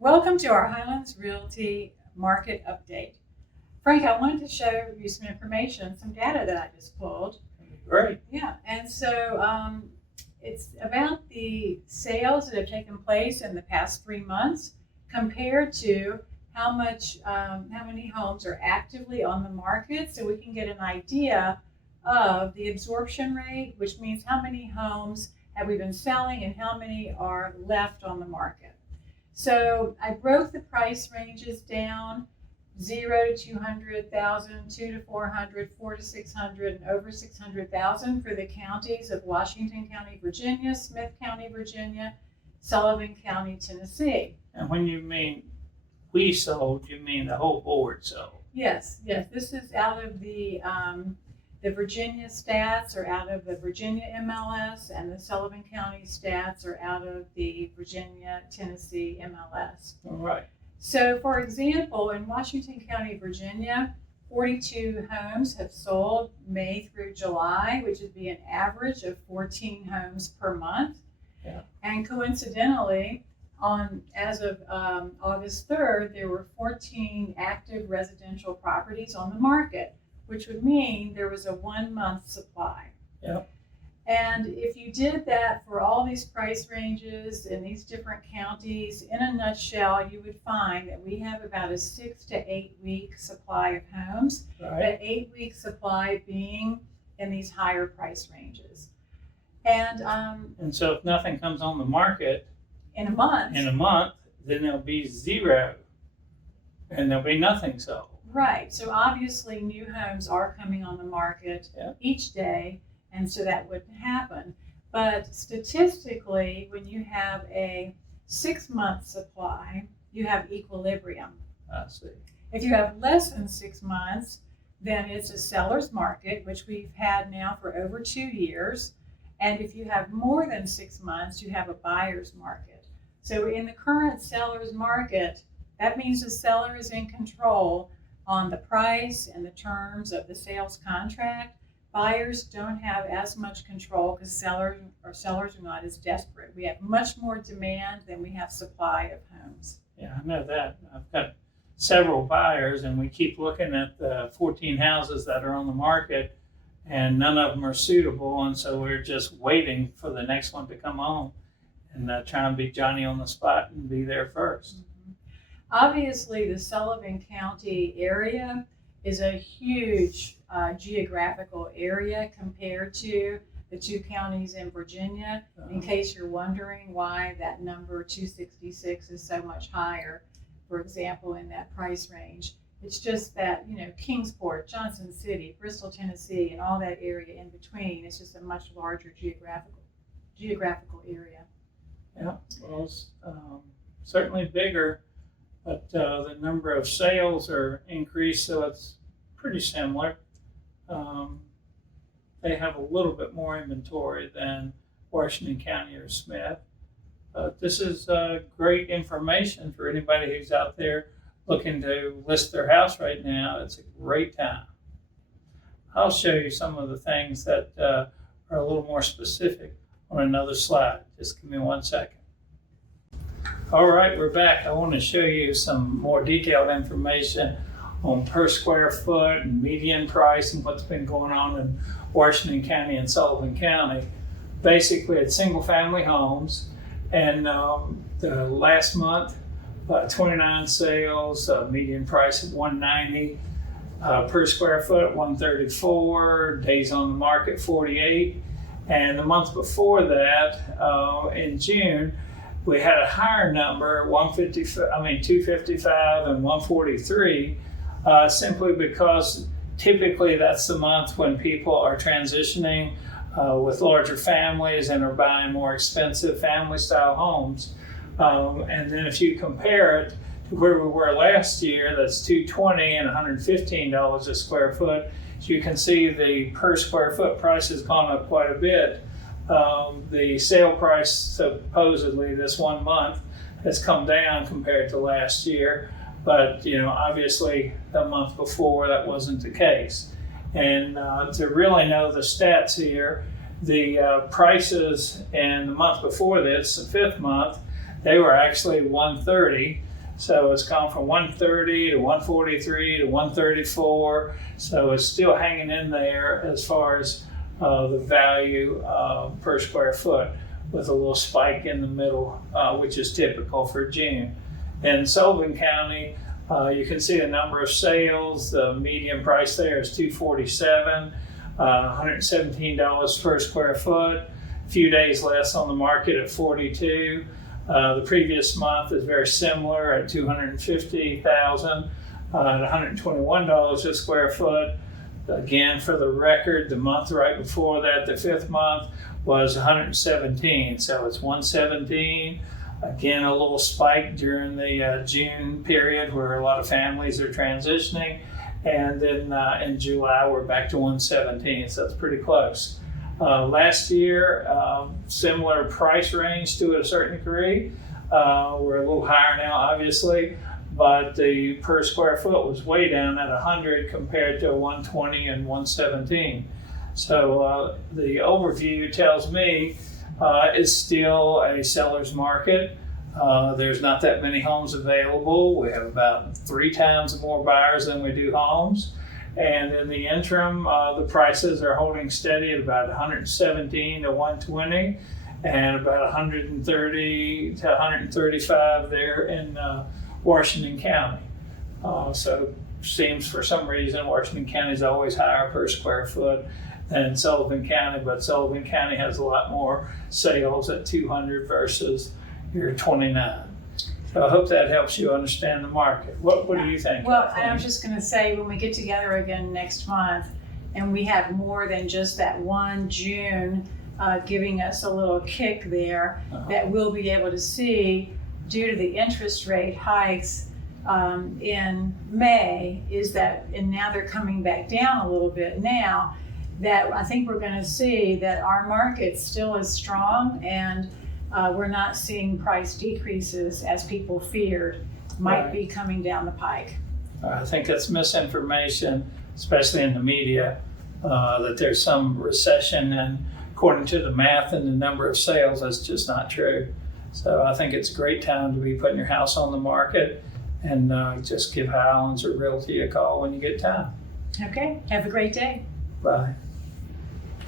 Welcome to our Highlands Realty market update. Frank, I wanted to show you some information, some data that I just pulled. Great. Yeah, and so it's about the sales that have taken place in the past 3 months compared to how many homes are actively on the market, so we can get an idea of the absorption rate, which means how many homes have we been selling and how many are left on the market. So I broke the price ranges down: 0 to 200,000, 2 to 400, 4 to 600, and over 600,000 for the counties of Washington County, Virginia, Smyth County, Virginia, Sullivan County, Tennessee. And when you mean we sold, you mean the whole board sold? Yes. This is out of the Virginia stats are out of the Virginia MLS, and the Sullivan County stats are out of the Virginia, Tennessee MLS. All right. So, for example, in Washington County, Virginia, 42 homes have sold May through July, which would be an average of 14 homes per month. Yeah. And coincidentally, as of August 3rd, there were 14 active residential properties on the market, which would mean there was a 1-month supply. Yep. And if you did that for all these price ranges in these different counties, in a nutshell, you would find that we have about a 6 to 8 week supply of homes. Right. That 8 week supply being in these higher price ranges. And so if nothing comes on the market in a month, then there'll be 0, and there'll be nothing sold. Right. So obviously new homes are coming on the market each day, and so that wouldn't happen. But statistically, when you have a 6-month supply, you have equilibrium. I see. If you have less than 6 months, then it's a seller's market, which we've had now for over 2 years. And if you have more than 6 months, you have a buyer's market. So in the current seller's market, that means the seller is in control on the price and the terms of the sales contract. Buyers don't have as much control because sellers are not as desperate. We have much more demand than we have supply of homes. Yeah, I know that. I've got several buyers, and we keep looking at the 14 houses that are on the market, and none of them are suitable, and so we're just waiting for the next one to come on and trying to be Johnny on the spot and be there first. Mm-hmm. Obviously, the Sullivan County area is a huge geographical area compared to the 2 counties in Virginia, in case you're wondering why that number 266 is so much higher, for example, in that price range. It's just that, Kingsport, Johnson City, Bristol, Tennessee, and all that area in between, it's just a much larger geographical area. Yeah, well, it's certainly bigger, but the number of sales are increased, so it's pretty similar. They have a little bit more inventory than Washington County or Smith. This is great information for anybody who's out there looking to list their house right now. It's a great time. I'll show you some of the things that are a little more specific on another slide. Just give me 1 second. All right, we're back. I want to show you some more detailed information on per square foot and median price and what's been going on in Washington County and Sullivan County. Basically, it's single family homes, and the last month, 29 sales, median price at $190 per square foot, $134, days on the market 48, and the month before that, in June, we had a higher number, 255 and 143, simply because typically that's the month when people are transitioning with larger families and are buying more expensive family-style homes. And then if you compare it to where we were last year, that's $220 and $115 a square foot. So you can see the per square foot price has gone up quite a bit. The sale price supposedly this 1 month has come down compared to last year, but obviously the month before that wasn't the case. And to really know the stats here, the prices in the month before this, the 5th month, they were actually 130. So it's gone from 130 to 143 to 134. So it's still hanging in there as far as the value per square foot, with a little spike in the middle, which is typical for June. In Sullivan County, you can see the number of sales. The median price there is $247, $117 per square foot. A few days less on the market at $42. The previous month is very similar at $250,000 at $121 a square foot. Again, for the record, the month right before that, the 5th month, was 117. So it's 117. Again, a little spike during the June period where a lot of families are transitioning. And then in July, we're back to 117. So that's pretty close. Last year, similar price range to a certain degree. We're a little higher now, obviously, but the per square foot was way down at 100 compared to 120 and 117. So the overview tells me it's still a seller's market. There's not that many homes available. We have about 3 times more buyers than we do homes. And in the interim, the prices are holding steady at about 117 to 120 and about 130 to 135 there in Washington County. So seems for some reason Washington County is always higher per square foot than Sullivan County, but Sullivan County has a lot more sales at 200 versus your 29. So I hope that helps you understand the market. What do you think? Well, I was just going to say, when we get together again next month and we have more than just that one June giving us a little kick there, that we'll be able to see, due to the interest rate hikes in May, is that, and now they're coming back down a little bit now, that I think we're going to see that our market still is strong, and we're not seeing price decreases as people feared might be coming down the pike. I think that's misinformation, especially in the media, that there's some recession, and according to the math and the number of sales, that's just not true. So I think it's a great time to be putting your house on the market, and just give Highlands Realty a call when you get time. Okay, have a great day. Bye.